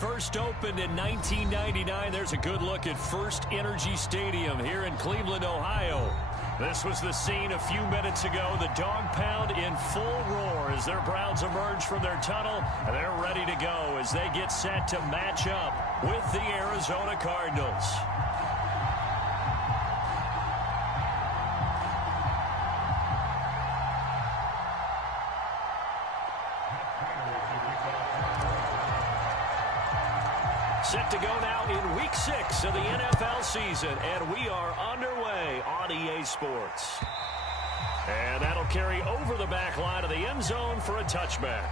First opened in 1999. There's a good look at First Energy Stadium here in Cleveland, Ohio. This was the scene a few minutes ago. The dog pound in full roar as their Browns emerge from their tunnel. And they're ready to go as they get set to match up with the Arizona Cardinals. Set to go now in Week 6 of the NFL season, and we are underway on EA Sports. And that'll carry over the back line of the end zone for a touchback.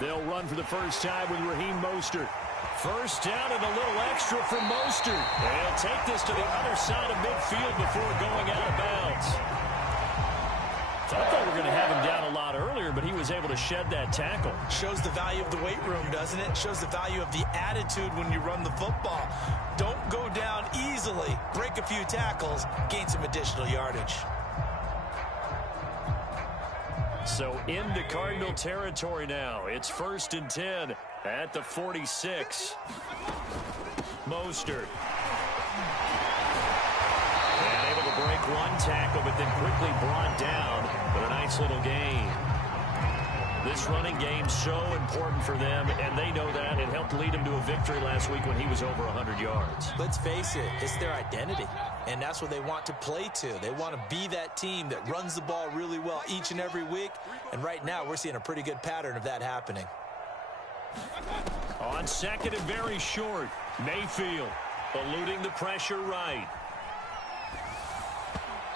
They'll run for the first time with Raheem Mostert. First down and a little extra for Mostert. They'll take this to the other side of midfield before going out of bounds. Thought they were going to have him down a lot earlier, but he was able to shed that tackle. Shows the value of the weight room, doesn't it? Shows the value of the attitude when you run the football. Don't go down easily. Break a few tackles, gain some additional yardage. So into Cardinal territory now. It's 1st and 10 at the 46. Mostert. And able to break one tackle, but then quickly brought down with a nice little gain. This running game so important for them, and they know that. It helped lead them to a victory last week when he was over 100 yards. Let's face it, it's their identity, and that's what they want to play to. They want to be that team that runs the ball really well each and every week, and right now we're seeing a pretty good pattern of that happening. On second and very short, Mayfield eluding the pressure right.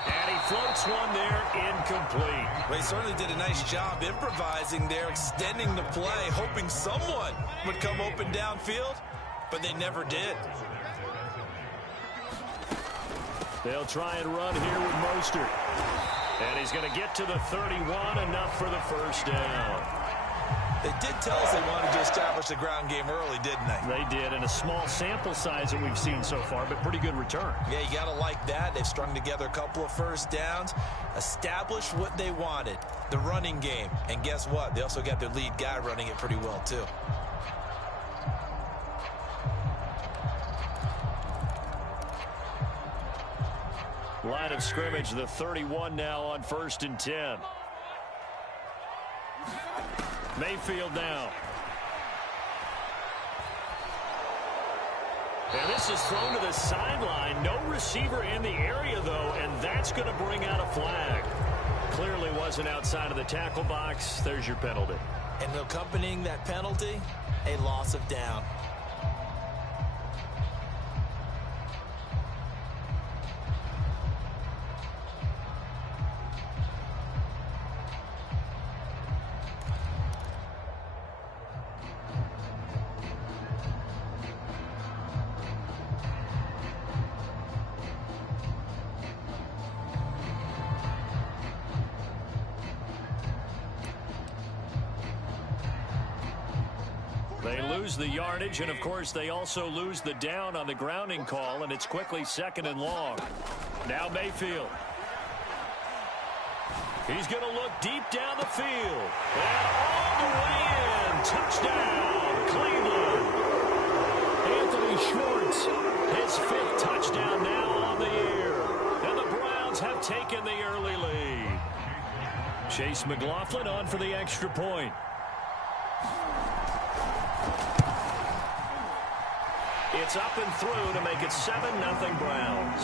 And he floats one there, incomplete. Well, he certainly did a nice job improvising there, extending the play, hoping someone would come open downfield, but they never did. They'll try and run here with Mostert. And he's going to get to the 31, enough for the first down. They did tell us they wanted to establish the ground game early, didn't they? They did, and a small sample size that we've seen so far, but pretty good return. Yeah, you got to like that. They've strung together a couple of first downs, established what they wanted, the running game. And guess what? They also got their lead guy running it pretty well, too. Line of scrimmage, the 31 now on 1st and 10. Mayfield now. And this is thrown to the sideline. No receiver in the area, though, and that's going to bring out a flag. Clearly wasn't outside of the tackle box. There's your penalty. And accompanying that penalty, a loss of down. They lose the yardage, and, of course, they also lose the down on the grounding call, and it's quickly 2nd and long. Now Mayfield. He's going to look deep down the field. And all the way in. Touchdown, Cleveland. Anthony Schwartz, his 5th touchdown now on the year. And the Browns have taken the early lead. Chase McLaughlin on for the extra point. It's up and through to make it 7-0 Browns.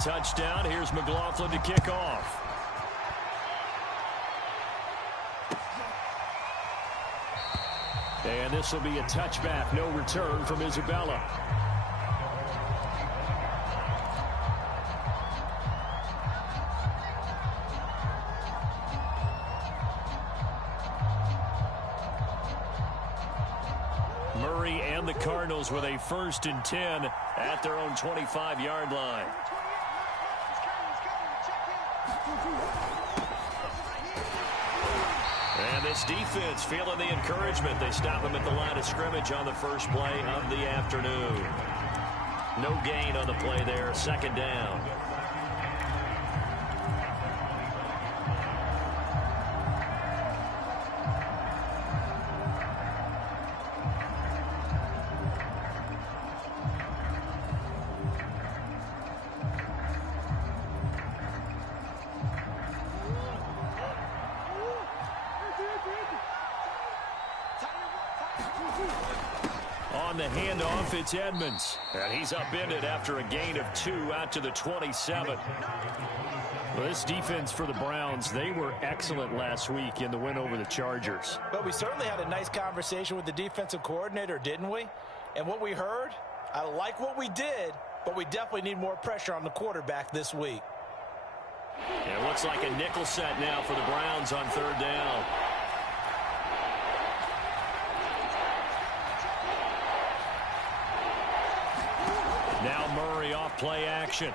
touchdown. Here's McLaughlin to kick off. And this will be a touchback. No return from Isabella. Murray and the Cardinals with a 1st and 10 at their own 25-yard line. And this defense feeling the encouragement. They stop him at the line of scrimmage on the first play of the afternoon. No gain on the play there. 2nd down. On the handoff, it's Edmonds. And he's upended after a gain of 2 out to the 27. Well, this defense for the Browns, they were excellent last week in the win over the Chargers. But we certainly had a nice conversation with the defensive coordinator, didn't we? And what we heard, I like what we did, but we definitely need more pressure on the quarterback this week. It looks like a nickel set now for the Browns on 3rd down. Now Murray off play action.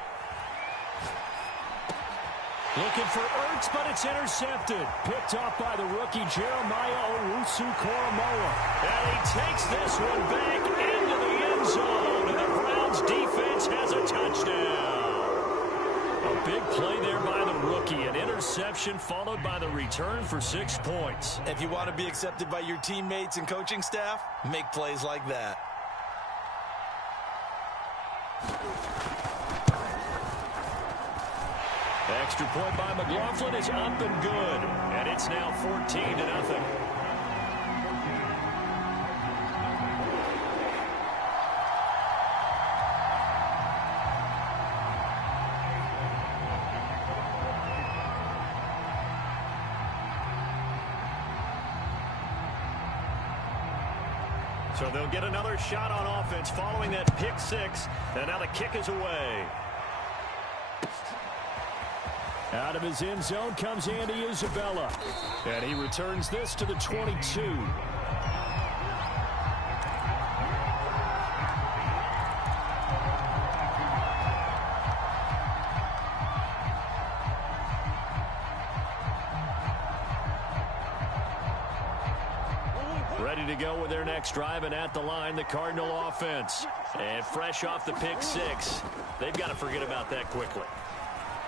Looking for Ertz, but it's intercepted. Picked off by the rookie Jeremiah Owusu-Koramoah. And he takes this one back into the end zone. And the Browns defense has a touchdown. A big play there by the rookie. An interception followed by the return for 6 points. If you want to be accepted by your teammates and coaching staff, make plays like that. Extra point by McLaughlin is up and good. And it's now 14-0. So they'll get another shot on offense following that pick 6. And now the kick is away. Out of his end zone comes Andy Isabella. And he returns this to the 22. Ready to go with their next drive, and at the line, the Cardinal offense. And fresh off the pick 6, they've got to forget about that quickly.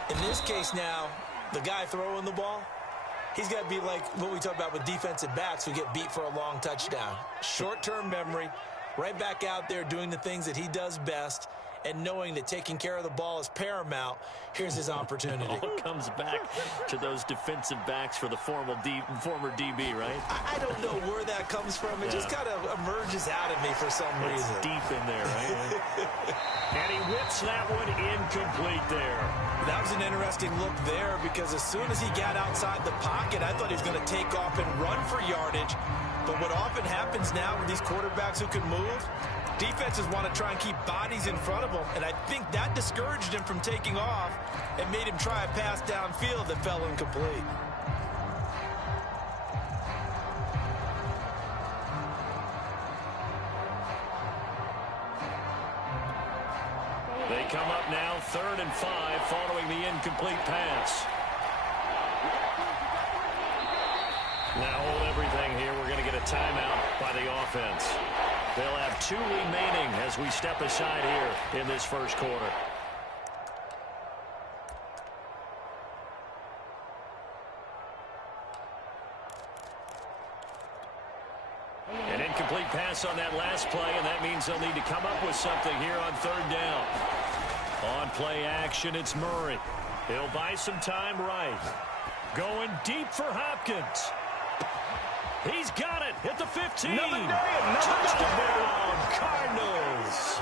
In this case now, the guy throwing the ball, he's got to be like what we talk about with defensive backs who get beat for a long touchdown. Short-term memory, right back out there doing the things that he does best, and knowing that taking care of the ball is paramount. Here's his opportunity. It all comes back to those defensive backs for the former DB, right? I don't know where that comes from. It just kind of emerges out of me for some reason. It's deep in there, right? And he whips that one incomplete there. That was an interesting look there because as soon as he got outside the pocket, I thought he was going to take off and run for yardage. But what often happens now with these quarterbacks who can move, defenses want to try and keep bodies in front of them, and I think that discouraged him from taking off and made him try a pass downfield that fell incomplete. They come up now 3rd and 5 following the incomplete pass. Now hold everything here. We're going to get a timeout by the offense. They'll have 2 remaining as we step aside here in this first quarter. An incomplete pass on that last play, and that means they'll need to come up with something here on 3rd down. On play action, it's Murray. He'll buy some time right. Going deep for Hopkins. He's got it at the 15. Touchdown, Cardinals.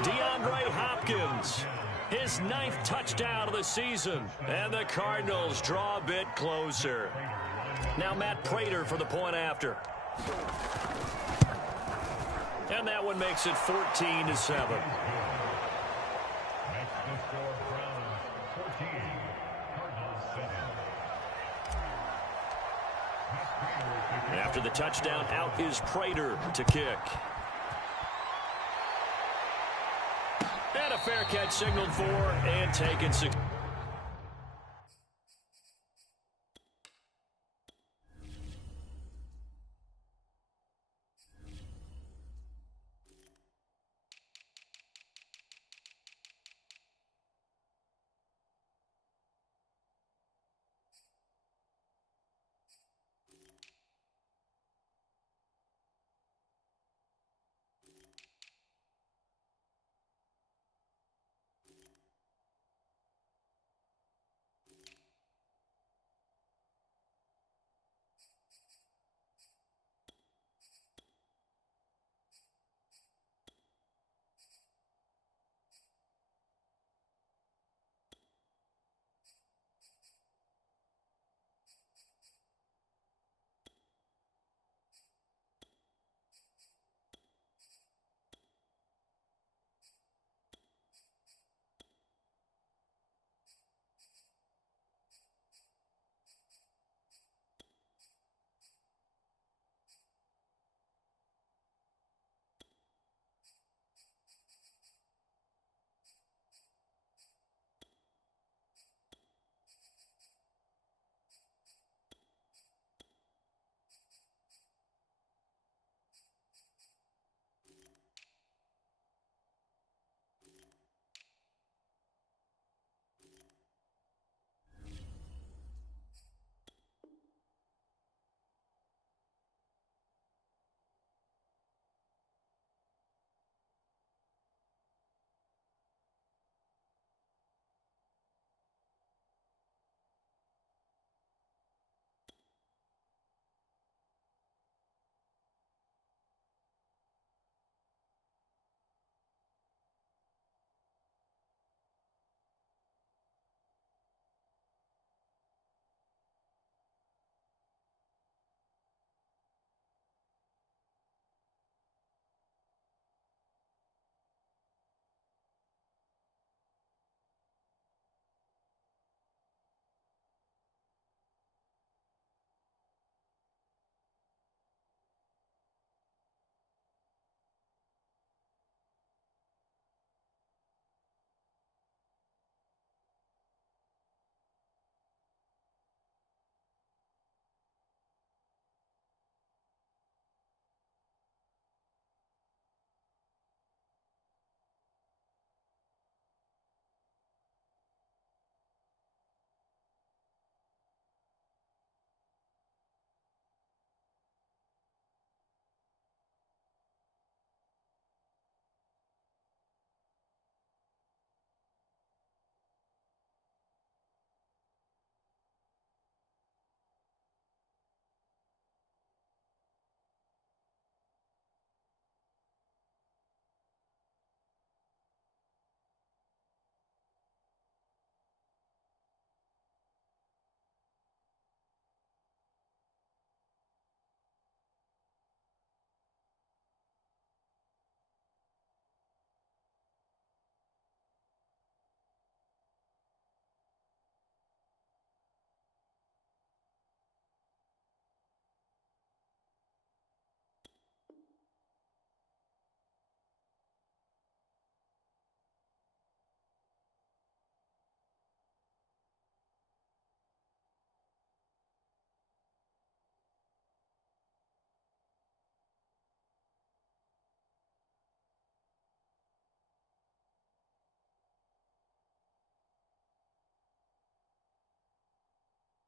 DeAndre Hopkins His 9th touchdown of the season. And the Cardinals draw a bit closer. Now Matt Prater for the point after. And that one makes it 14-7. After the touchdown, out is Prater to kick. And a fair catch signaled for and taken.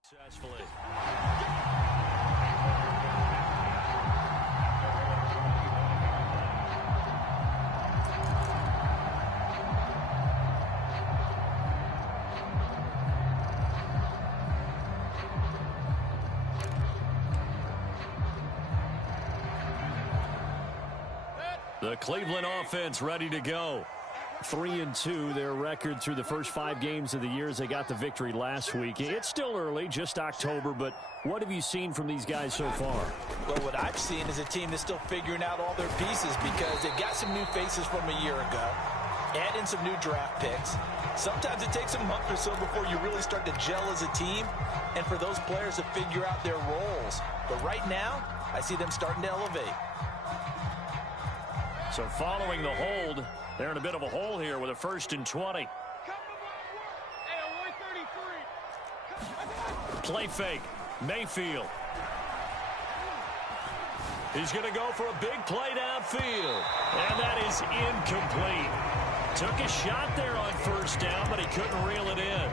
Successfully. The Cleveland offense ready to go. 3-2, their record through the first 5 games of the year as they got the victory last week. It's still early, just October, but what have you seen from these guys so far? Well, what I've seen is a team that's still figuring out all their pieces because they've got some new faces from a year ago, add in some new draft picks. Sometimes it takes a month or so before you really start to gel as a team and for those players to figure out their roles. But right now, I see them starting to elevate. So following the hold, they're in a bit of a hole here with a 1st and 20. Play fake. Mayfield. He's going to go for a big play downfield. And that is incomplete. Took a shot there on 1st down, but he couldn't reel it in.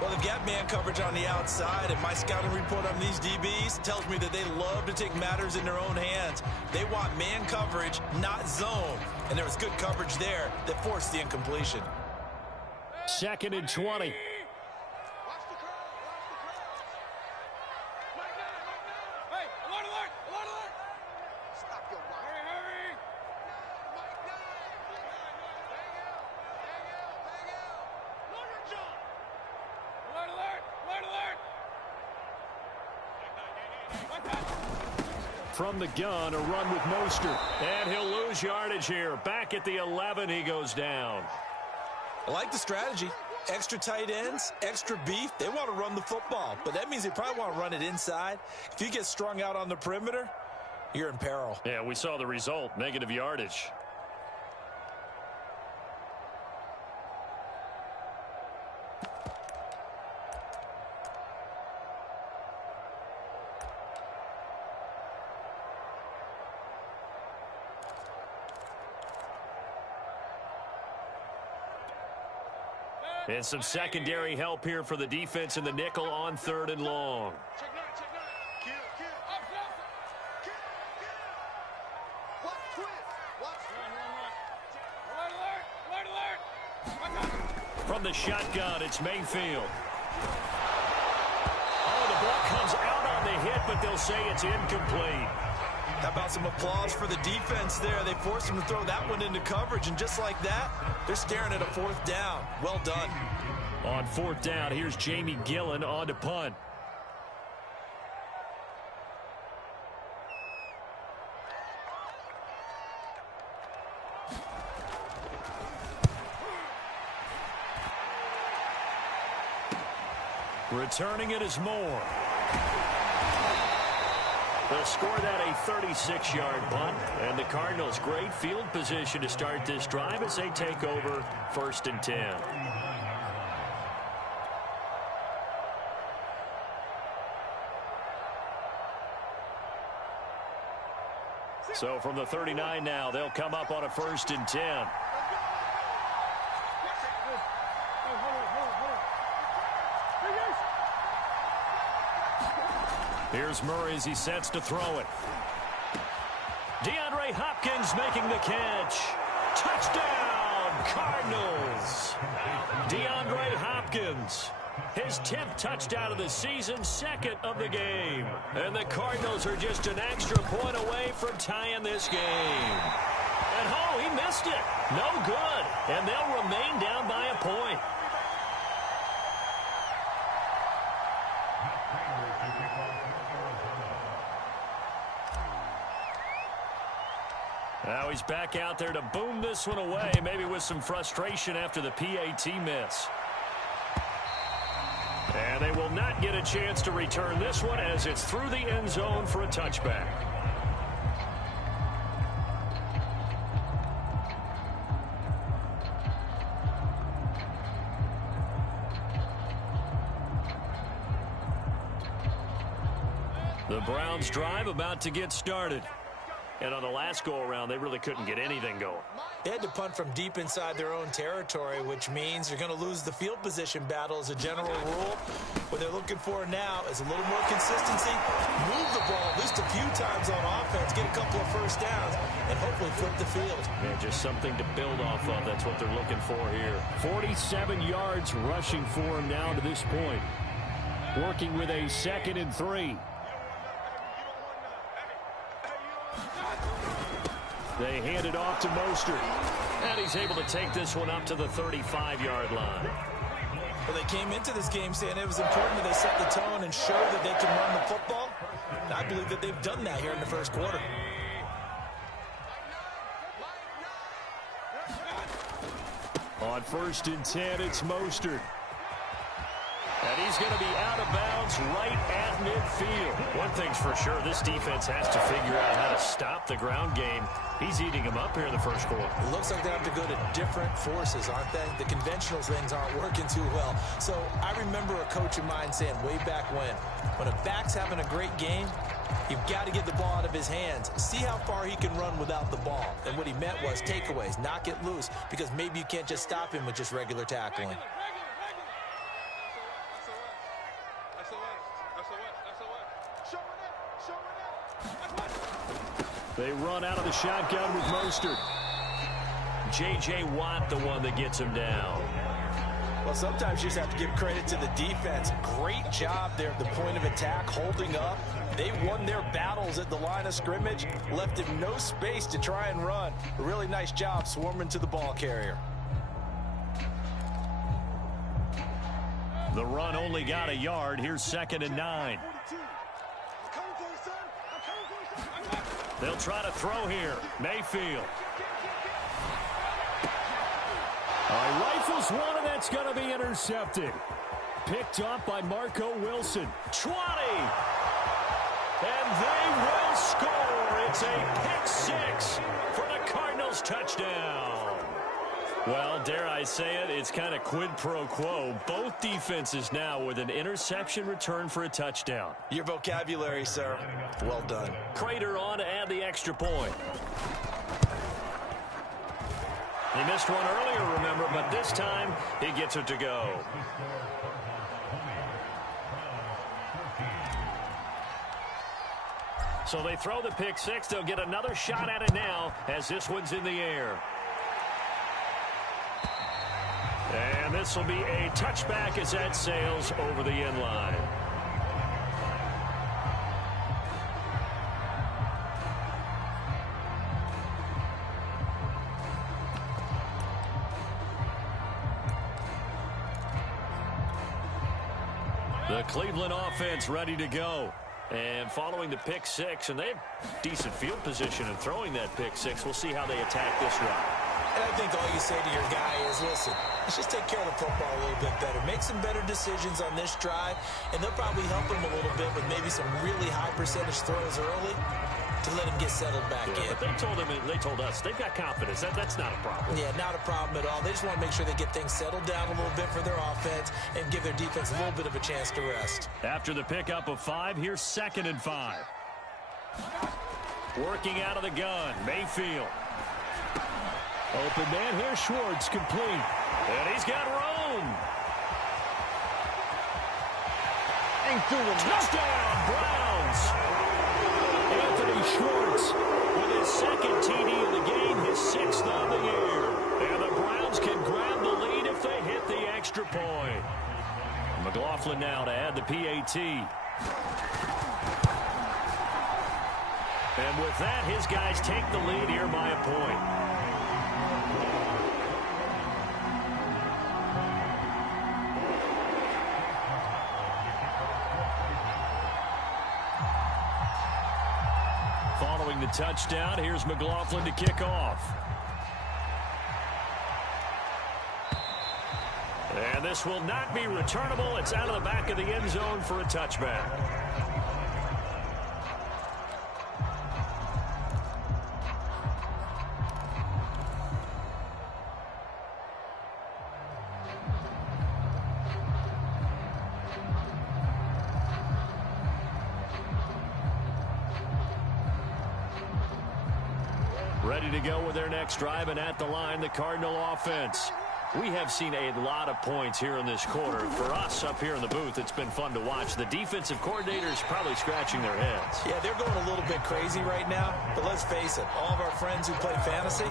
Well, they've got man coverage on the outside, and my scouting report on these DBs tells me that they love to take matters in their own hands. They want man coverage, not zone. And there was good coverage there that forced the incompletion. 2nd and 20. From the gun, a run with Mostert. And he'll lose yardage here. Back at the 11, he goes down. I like the strategy. Extra tight ends, extra beef. They want to run the football, but that means they probably want to run it inside. If you get strung out on the perimeter, you're in peril. Yeah, we saw the result, negative yardage. And some secondary help here for the defense in the nickel on 3rd and long. From the shotgun, it's Mayfield. Oh, the ball comes out on the hit, but they'll say it's incomplete. How about some applause for the defense there? They forced him to throw that one into coverage, and just like that, they're staring at a 4th down. Well done. On 4th down, here's Jamie Gillen on to punt. Returning it is Moore. They'll score that a 36-yard punt. And the Cardinals, great field position to start this drive as they take over 1st and 10. So from the 39 now, they'll come up on a 1st and 10. Here's Murray as he sets to throw it. DeAndre Hopkins making the catch. Touchdown, Cardinals. DeAndre Hopkins, his 10th touchdown of the season, 2nd of the game. And the Cardinals are just an extra point away from tying this game. And oh, he missed it. No good. And they'll remain down by a point. Now he's back out there to boom this one away, maybe with some frustration after the PAT miss. And they will not get a chance to return this one as it's through the end zone for a touchback. The Browns drive about to get started. And on the last go-around, they really couldn't get anything going. They had to punt from deep inside their own territory, which means they're going to lose the field position battle as a general rule. What they're looking for now is a little more consistency, move the ball at least a few times on offense, get a couple of 1st downs, and hopefully flip the field. Yeah, just something to build off of. That's what they're looking for here. 47 yards rushing for him now to this point. Working with a 2nd and 3. They hand it off to Mostert. And he's able to take this one up to the 35-yard line. Well, they came into this game saying it was important that they set the tone and show that they can run the football. And I believe that they've done that here in the first quarter. On 1st and 10, it's Mostert. And he's going to be out of bounds right at midfield. One thing's for sure, this defense has to figure out how to stop the ground game. He's eating them up here in the first quarter. It looks like they have to go to different forces, aren't they? The conventional things aren't working too well. So I remember a coach of mine saying way back when a back's having a great game, you've got to get the ball out of his hands. See how far he can run without the ball. And what he meant was takeaways, knock it loose, because maybe you can't just stop him with just regular tackling. They run out of the shotgun with Mostert. J.J. Watt, the one that gets him down. Well, sometimes you just have to give credit to the defense. Great job there at the point of attack, holding up. They won their battles at the line of scrimmage, left him no space to try and run. A really nice job swarming to the ball carrier. The run only got a yard. Here's 2nd and 9. They'll try to throw here. Mayfield. Rifles one, and that's going to be intercepted. Picked up by Marco Wilson. 20. And they will score. It's a pick 6 for the Cardinals touchdown. Well, dare I say it, it's kind of quid pro quo. Both defenses now with an interception return for a touchdown. Your vocabulary, sir. Well done. Prater on to add the extra point. He missed one earlier, remember, but this time he gets it to go. So they throw the pick 6. They'll get another shot at it now as this one's in the air. And this will be a touchback as that sails over the end line. The Cleveland offense ready to go. And following the pick 6, and they have decent field position in throwing that pick 6. We'll see how they attack this route. And I think all you say to your guy is, listen, let's just take care of the football a little bit better. Make some better decisions on this drive, and they'll probably help him a little bit with maybe some really high percentage throws early to let him get settled back in. But they told us they've got confidence. That's not a problem. Yeah, not a problem at all. They just want to make sure they get things settled down a little bit for their offense and give their defense a little bit of a chance to rest. After the pickup of 5, here's 2nd and 5. Working out of the gun, Mayfield. Open man here, Schwartz, complete. And he's got room. Touchdown, Browns. Anthony Schwartz with his 2nd TD of the game, his 6th on the year. And the Browns can grab the lead if they hit the extra point. McLaughlin now to add the PAT. And with that, his guys take the lead here by a point. Following the touchdown, here's McLaughlin to kick off. And this will not be returnable. It's out of the back of the end zone for a touchback. Ready to go with their next drive, and at the line, the Cardinal offense. We have seen a lot of points here in this quarter. For us up here in the booth, it's been fun to watch. The defensive coordinators probably scratching their heads. Yeah, they're going a little bit crazy right now, but let's face it, all of our friends who play fantasy,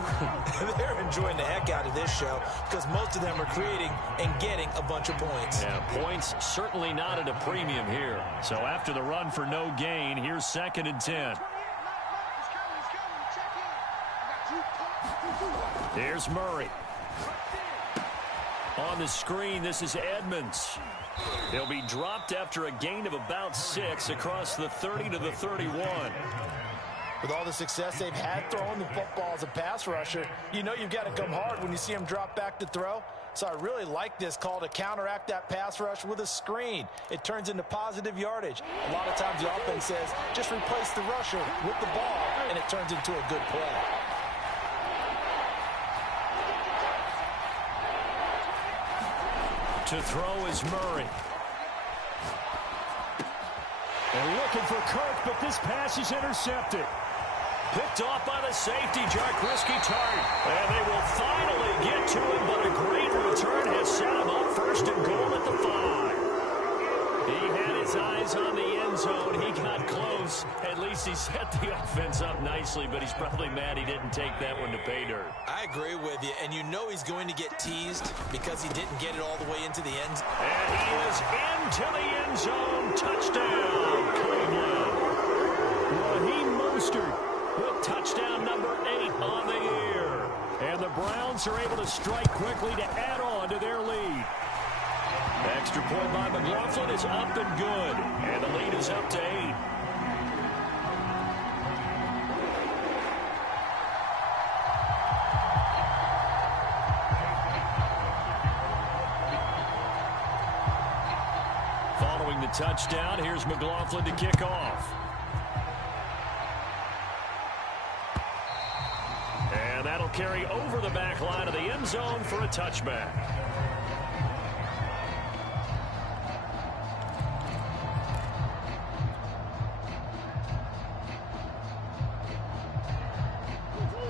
they're enjoying the heck out of this show because most of them are creating and getting a bunch of points. Yeah, points certainly not at a premium here. So after the run for no gain, here's 2nd and 10. Here's Murray. On the screen, this is Edmonds. He'll be dropped after a gain of about 6 across the 30 to the 31. With all the success they've had throwing the football as a pass rusher, you know you've got to come hard when you see him drop back to throw. So I really like this call to counteract that pass rush with a screen. It turns into positive yardage. A lot of times the offense says, just replace the rusher with the ball, and it turns into a good play. To throw is Murray. They're looking for Kirk, but this pass is intercepted. Picked off by the safety, Jarkowski Tart. And they will finally get to him, but a great return has set him up first and goal at the 5. He had his eyes on the end zone. He got close. At least he set the offense up nicely, but he's probably mad he didn't take that one to pay dirt. I agree with you, and you know he's going to get teased because he didn't get it all the way into the end zone. And he is into the end zone. Touchdown, Cleveland. Raheem Mostert with touchdown number 8 on the year. And the Browns are able to strike quickly to add on to their lead. Extra point by McLaughlin is up and good. And the lead is up to 8. Following the touchdown, here's McLaughlin to kick off. And that'll carry over the back line of the end zone for a touchback.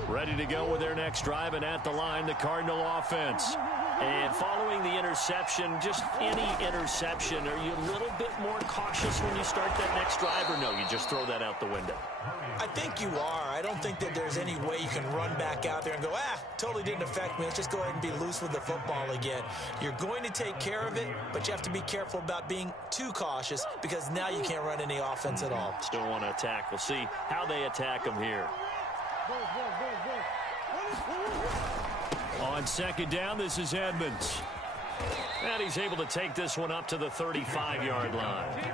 Ready to go with their next drive, and at the line, the Cardinal offense. And following the interception, just any interception, are you a little bit more cautious when you start that next drive, or no, you just throw that out the window? I think you are. I don't think that there's any way you can run back out there and go, totally didn't affect me. Let's just go ahead and be loose with the football again. You're going to take care of it, but you have to be careful about being too cautious because now you can't run any offense at all. Still want to attack. We'll see how they attack them here. On second down, this is Edmonds. And he's able to take this one up to the 35-yard line.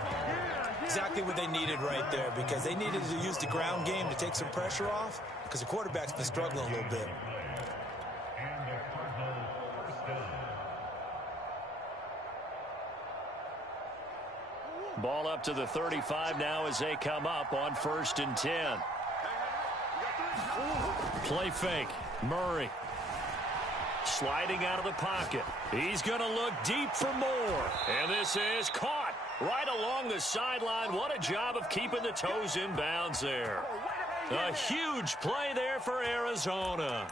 Exactly what they needed right there because they needed to use the ground game to take some pressure off because the quarterback's been struggling a little bit. Ball up to the 35 now as they come up on 1st and 10. Play fake. Murray. Sliding out of the pocket. He's going to look deep for more. And this is caught right along the sideline. What a job of keeping the toes in bounds there. A huge play there for Arizona.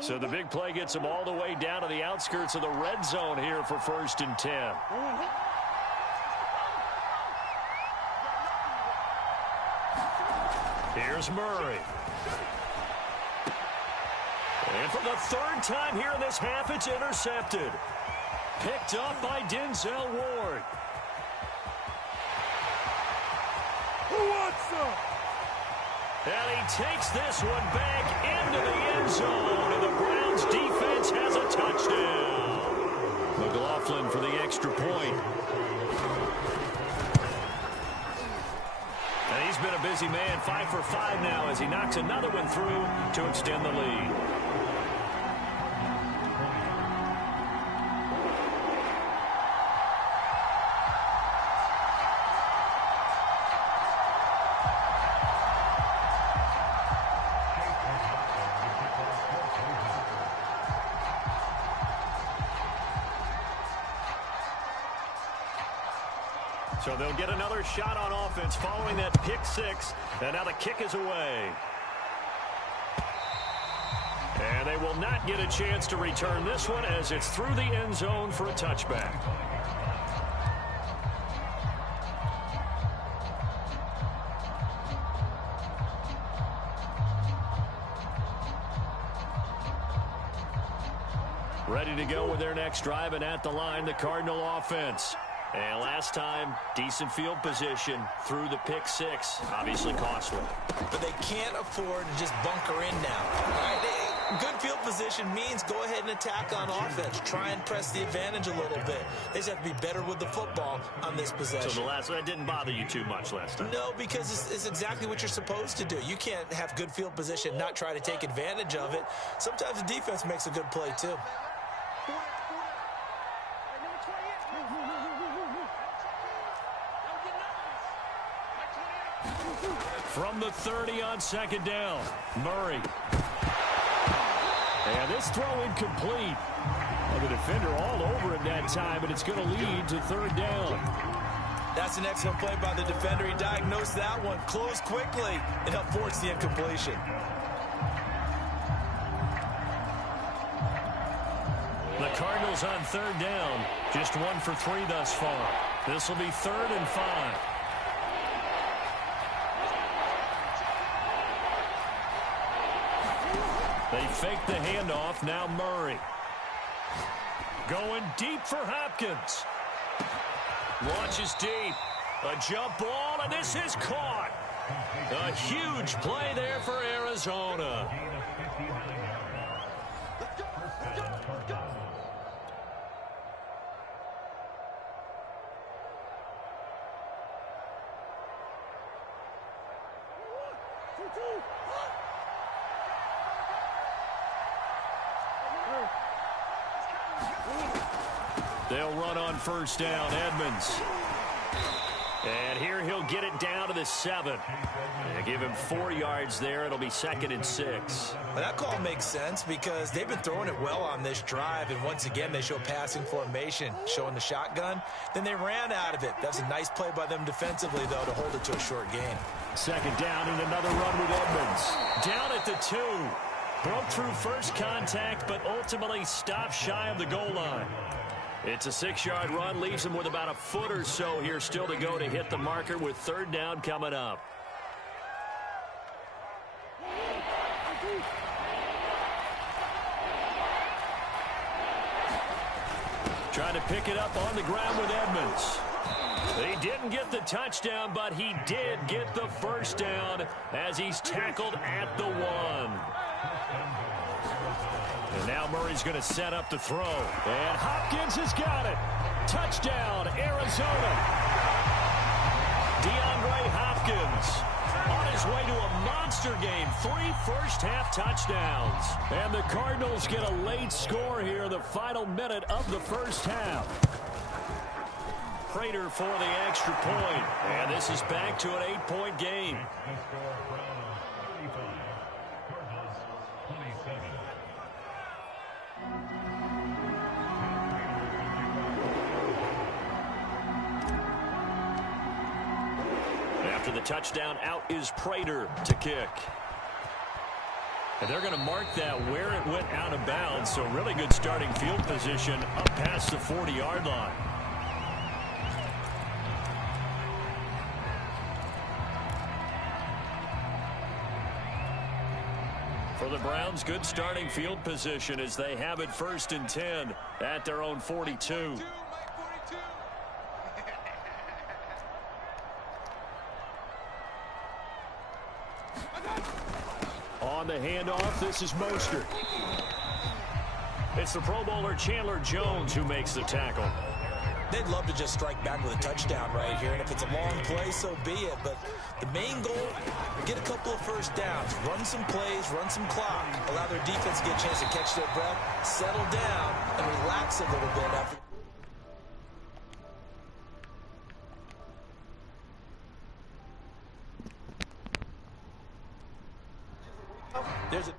So the big play gets them all the way down to the outskirts of the red zone here for 1st and 10. Here's Murray. And for the 3rd time here in this half, it's intercepted. Picked up by Denzel Ward. Who wants some? And he takes this one back into the end zone, and the Browns defense has a touchdown. McLaughlin for the extra point. And he's been a busy man, 5 for 5 now as he knocks another one through to extend the lead. So they'll get another shot on offense following that pick 6. And now the kick is away. And they will not get a chance to return this one as it's through the end zone for a touchback. Ready to go with their next drive, and at the line, the Cardinal offense. And last time, decent field position through the pick six. Obviously costly. But they can't afford to just bunker in now. All right, good field position means go ahead and attack on offense. Try and press the advantage a little bit. They just have to be better with the football on this possession. So that didn't bother you too much last time? No, because it's exactly what you're supposed to do. You can't have good field position, not try to take advantage of it. Sometimes the defense makes a good play, too. From the 30 on second down, Murray. And this throw incomplete. Well, the defender all over him that time, and it's going to lead to third down. That's an excellent play by the defender. He diagnosed that one, closed quickly, and helped force the incompletion. The Cardinals on third down, just 1 for 3 thus far. This will be 3rd and 5. They fake the handoff. Now Murray. Going deep for Hopkins. Launches deep. A jump ball, and this is caught. A huge play there for Arizona. They'll run on first down, Edmonds. And here he'll get it down to the 7. And give him 4 yards there. It'll be 2nd and 6. Well, that call makes sense because they've been throwing it well on this drive. And once again, they show passing formation, showing the shotgun. Then they ran out of it. That's a nice play by them defensively, though, to hold it to a short gain. 2nd down and another run with Edmonds. Down at the 2. Broke through first contact, but ultimately stopped shy of the goal line. It's a 6-yard run, leaves him with about a foot or so here still to go to hit the marker with third down coming up. Trying to pick it up on the ground with Edmonds. He didn't get the touchdown, but he did get the first down as he's tackled at the 1. And now Murray's going to set up the throw. And Hopkins has got it. Touchdown, Arizona. DeAndre Hopkins on his way to a monster game. 3 first-half touchdowns. And the Cardinals get a late score here, the final minute of the first half. Prater for the extra point. And this is back to an 8-point game. After the touchdown, out is Prater to kick. And they're going to mark that where it went out of bounds, so really good starting field position up past the 40-yard line. For the Browns, good starting field position as they have it 1st and 10 at their own 42. On the handoff, this is Mostert. It's the Pro Bowler Chandler Jones who makes the tackle. They'd love to just strike back with a touchdown right here, and if it's a long play, so be it. But the main goal, get a couple of first downs, run some plays, run some clock, allow their defense to get a chance to catch their breath, settle down, and relax a little bit after. There's a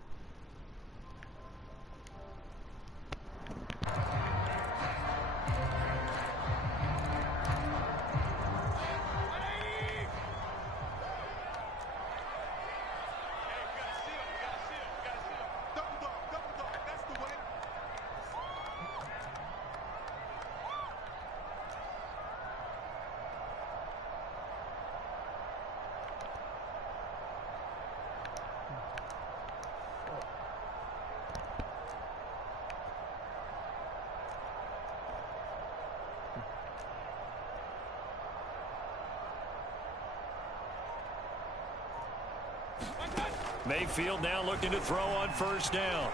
Mayfield now looking to throw on first down.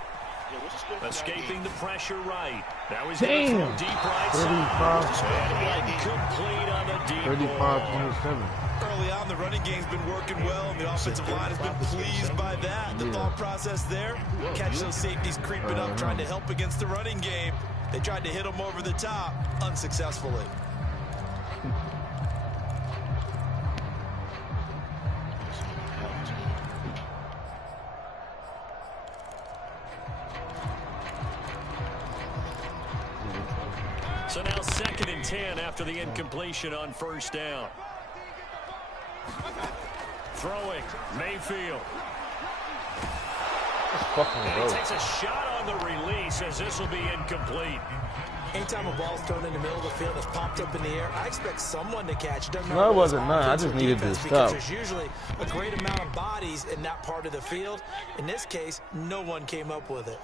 Escaping the pressure right. Now he's going to throw deep right side. And incomplete on the deep 35-27. Early on, the running game's been working well, and the offensive line has been pleased by that. The thought process there, catch those safeties creeping up, trying to help against the running game. They tried to hit them over the top, unsuccessfully. So now 2nd and 10 after the incompletion on first down. Throwing, Mayfield. And he takes a shot on the release as this will be incomplete. Anytime a ball's thrown in the middle of the field that's popped up in the air, I expect someone to catch it. No, it wasn't none. I just needed to stop. There's usually a great amount of bodies in that part of the field. In this case, no one came up with it.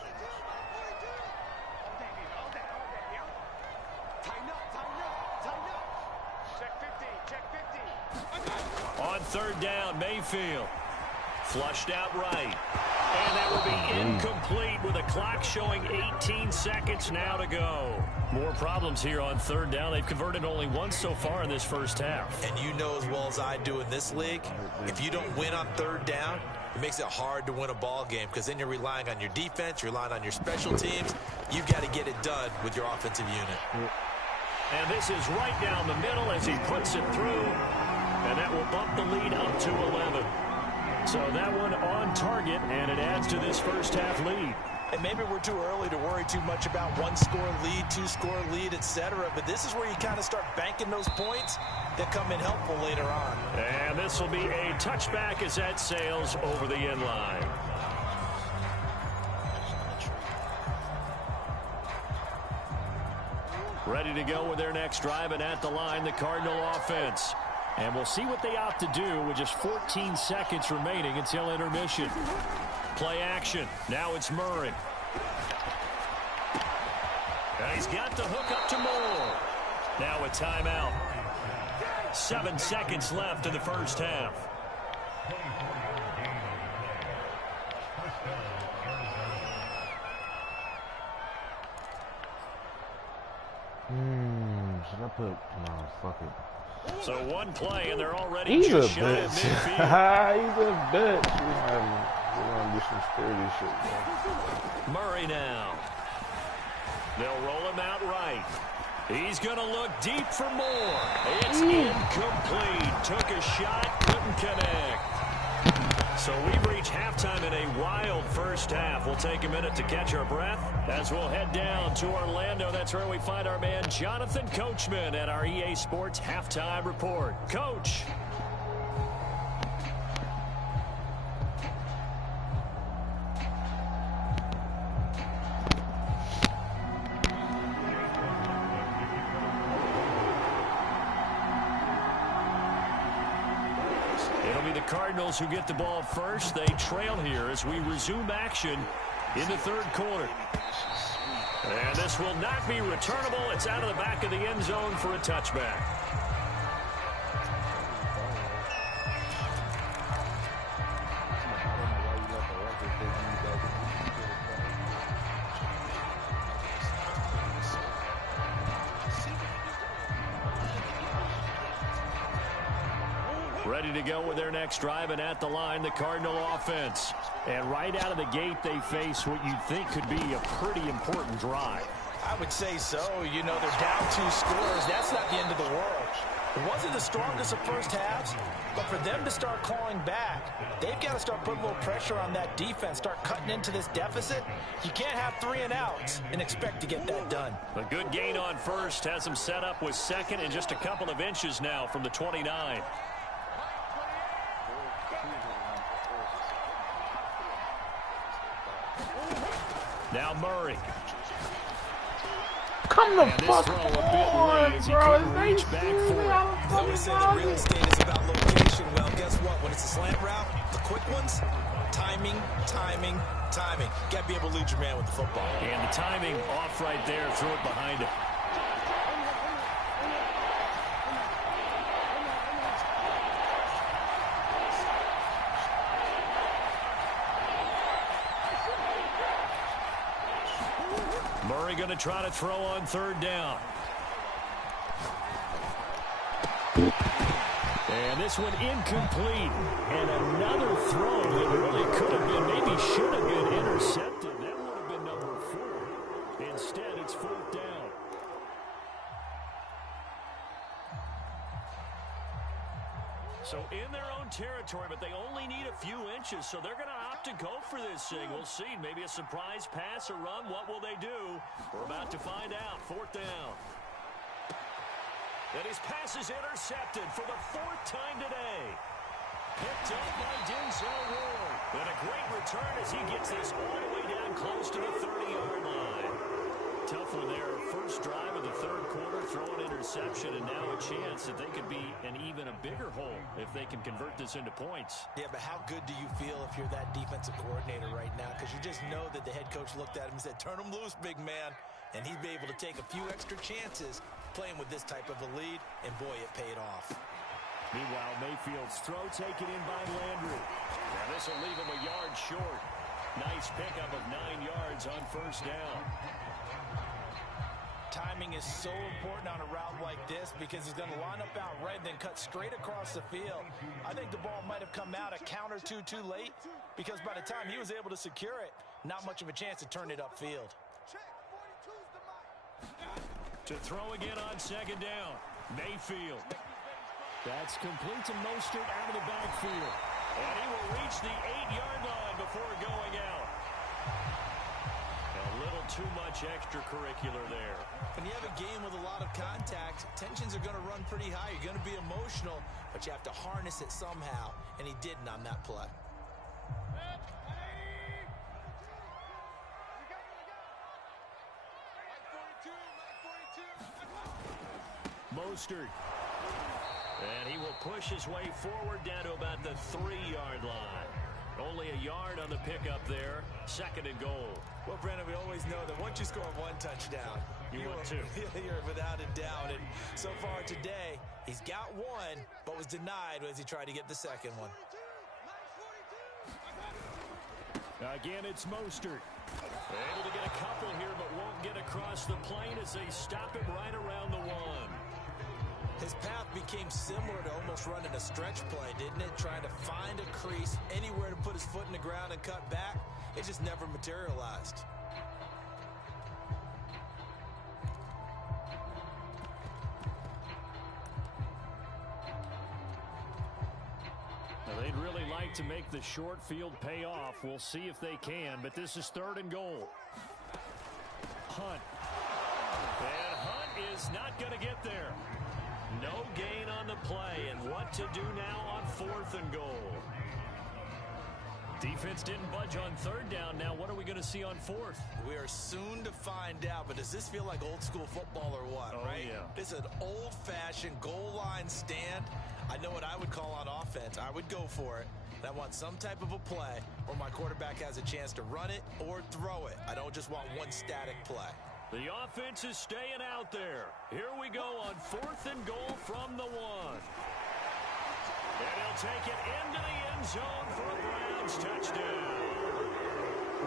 On 3rd down, Mayfield. Flushed out right. And that will be incomplete with a clock showing 18 seconds now to go. More problems here on 3rd down. They've converted only once so far in this first half. And you know as well as I do in this league, if you don't win on 3rd down, it makes it hard to win a ball game because then you're relying on your defense, you're relying on your special teams. You've got to get it done with your offensive unit. And this is right down the middle as he puts it through. And that will bump the lead up to 11. So that one on target, and it adds to this first half lead. And maybe we're too early to worry too much about 1-score lead, 2-score lead, etc. But this is where you kind of start banking those points that come in helpful later on. And this will be a touchback as that sails over the end line. Ready to go with their next drive, and at the line, the Cardinal offense. And we'll see what they opt to do with just 14 seconds remaining until intermission. Play action. Now it's Murray. And he's got the hook up to Moore. Now a timeout. 7 seconds left in the first half. Should I put... No, fuck it. So one play, and they're already He's just a shy bitch. of midfield. He's a bitch. We're going to do some scary shit, man. Murray now. They'll roll him out right. He's going to look deep for more. It's incomplete. Took a shot, couldn't connect. So we've reached halftime in a wild first half. We'll take a minute to catch our breath as we'll head down to Orlando. That's where we find our man Jonathan Coachman at our EA Sports Halftime Report. Coach. Cardinals who get the ball first. They trail here as we resume action in the 3rd quarter. And this will not be returnable. It's out of the back of the end zone for a touchback. Ready to go with their next drive, and at the line, the Cardinal offense. And right out of the gate, they face what you'd think could be a pretty important drive. I would say so. You know, they're down 2 scores. That's not the end of the world. It wasn't the strongest of first halves, but for them to start clawing back, they've got to start putting a little pressure on that defense, start cutting into this deficit. You can't have 3 and outs and expect to get that done. A good gain on first has them set up with 2nd and just a couple of inches now from the 29. Now Murray. Come the fuck on, bro. It's They always say that real estate is about location. Well, guess what? When it's a slant route, the quick ones, timing, timing, timing. Got to be able to lead your man with the football. And the timing off right there. Threw it behind him. Murray going to try to throw on third down. And this one incomplete. And another throw that really could have been, maybe should have been intercepted. That would have been number 4. Instead, it's fourth down. So in their own territory, but they only need a few inches, so they're going to opt to go for this thing. We'll see. Maybe a surprise pass or run. What will they do? We're about to find out. Fourth down. And his pass is intercepted for the 4th time today. Picked up by Denzel Ward. And a great return as he gets this all the way down close to the 30-yard line. Tough one there. First drive of the third quarter, throw an interception, and now a chance that they could be an even a bigger hole if they can convert this into points. Yeah, but how good do you feel if you're that defensive coordinator right now? Because you just know that the head coach looked at him and said, turn him loose, big man. And he'd be able to take a few extra chances playing with this type of a lead, and boy, it paid off. Meanwhile, Mayfield's throw taken in by Landry. Now this will leave him a yard short. Nice pickup of 9 yards on first down. Timing is so important on a route like this because he's going to line up out right and then cut straight across the field. I think the ball might have come out a count or two too late because by the time he was able to secure it, not much of a chance to turn it upfield. To throw again on second down. Mayfield. That's complete to Mostert out of the backfield. And he will reach the 8-yard line before going out. A little too much extracurricular there. When you have a game with a lot of contact, tensions are going to run pretty high. You're going to be emotional, but you have to harness it somehow, and he didn't on that play. Mostert. And he will push his way forward down to about the 3-yard line. Only a yard on the pickup there. Second and goal. Well, Brandon, we always know that once you score one touchdown, you want two. You're without a doubt. And so far today, he's got one, but was denied as he tried to get the second one. Again, it's Mostert. Able to get a couple here, but won't get across the plane as they stop him right around the 1. His path became similar to almost running a stretch play, didn't it? Trying to find a crease, anywhere to put his foot in the ground and cut back. It just never materialized. Now, they'd really like to make the short field pay off. We'll see if they can, but this is third and goal. Hunt. And Hunt is not going to get there. No gain on the play, and what to do now on fourth and goal. Defense didn't budge on third down. Now what are we going to see on fourth? We are soon to find out, but does this feel like old school football or what, right? Yeah. This is an old-fashioned goal line stand. I know what I would call on offense. I would go for it. And I want some type of a play where my quarterback has a chance to run it or throw it. I don't just want one static play. The offense is staying out there. Here we go on fourth and goal from the 1. And he'll take it into the end zone for a Browns touchdown.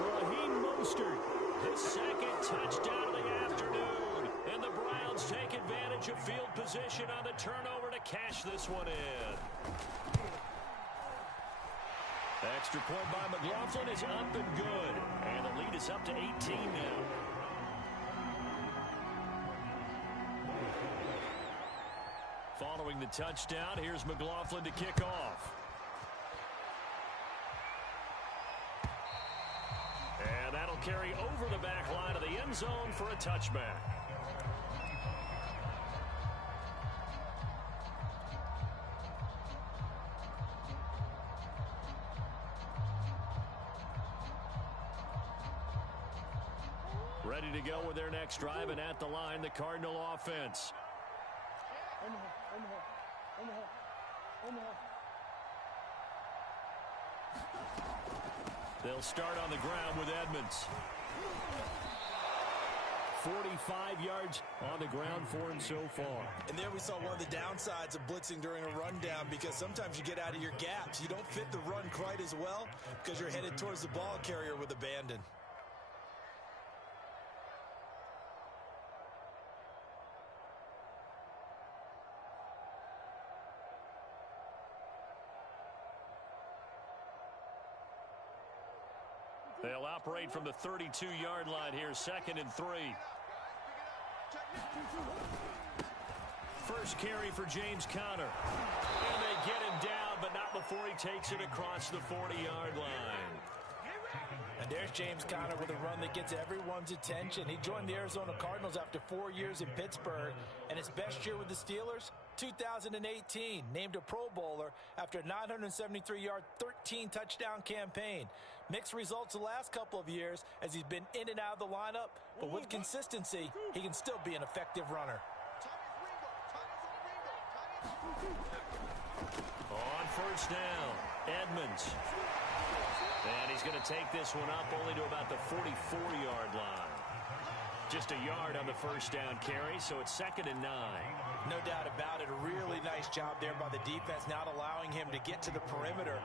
Raheem Mostert, his second touchdown of the afternoon. And the Browns take advantage of field position on the turnover to cash this one in. Extra point by McLaughlin is up and good. And the lead is up to 18 now. Following the touchdown, here's McLaughlin to kick off. And that'll carry over the back line of the end zone for a touchback. Ready to go with their next drive, and at the line, the Cardinal offense. They'll start on the ground with Edmonds. 45 yards on the ground for him so far. And there we saw one of the downsides of blitzing during a rundown, because sometimes you get out of your gaps. You don't fit the run quite as well because you're headed towards the ball carrier with abandon. They'll operate from the 32-yard line here, 2nd and 3. First carry for James Conner. And they get him down, but not before he takes it across the 40-yard line. And there's James Conner with a run that gets everyone's attention. He joined the Arizona Cardinals after 4 years in Pittsburgh, and his best year with the Steelers, 2018, named a Pro Bowler after a 973-yard, 13-touchdown campaign. Mixed results the last couple of years as he's been in and out of the lineup, but with consistency, he can still be an effective runner. On first down, Edmonds. And he's going to take this one up only to about the 44-yard line. Just a yard on the first down carry, so it's 2nd and 9. No doubt about it. A really nice job there by the defense, not allowing him to get to the perimeter.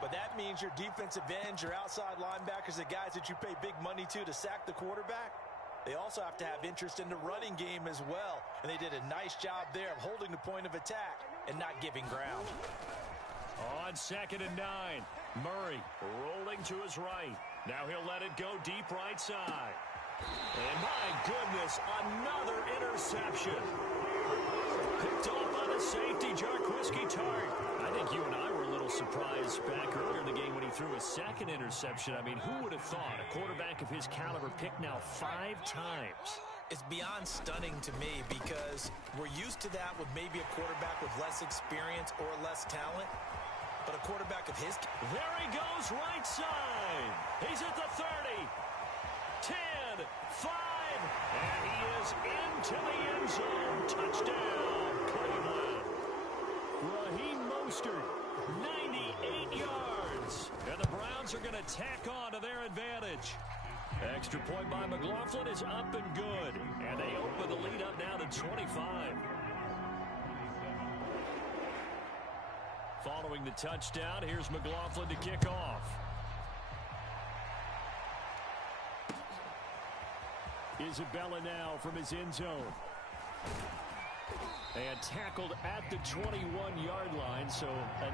But that means your defensive ends, your outside linebackers, the guys that you pay big money to sack the quarterback, they also have to have interest in the running game as well. And they did a nice job there of holding the point of attack and not giving ground. On 2nd and 9, Murray rolling to his right. Now he'll let it go deep right side. And my goodness, another interception. Picked off by the safety, Jarquiski Tart. I think you and I were a little surprised back earlier in the game when he threw his 2nd interception. I mean, who would have thought a quarterback of his caliber picked now 5 times? It's beyond stunning to me because we're used to that with maybe a quarterback with less experience or less talent. But a quarterback of his... There he goes, right side. He's at the 30, 10, 5, and he is into the end zone. Touchdown, Cleveland. Raheem Mostert, 98 yards. And the Browns are going to tack on to their advantage. Extra point by McLaughlin is up and good. And they open the lead up now to 25. Following the touchdown, here's McLaughlin to kick off. Isabella now from his end zone. And tackled at the 21-yard line, so a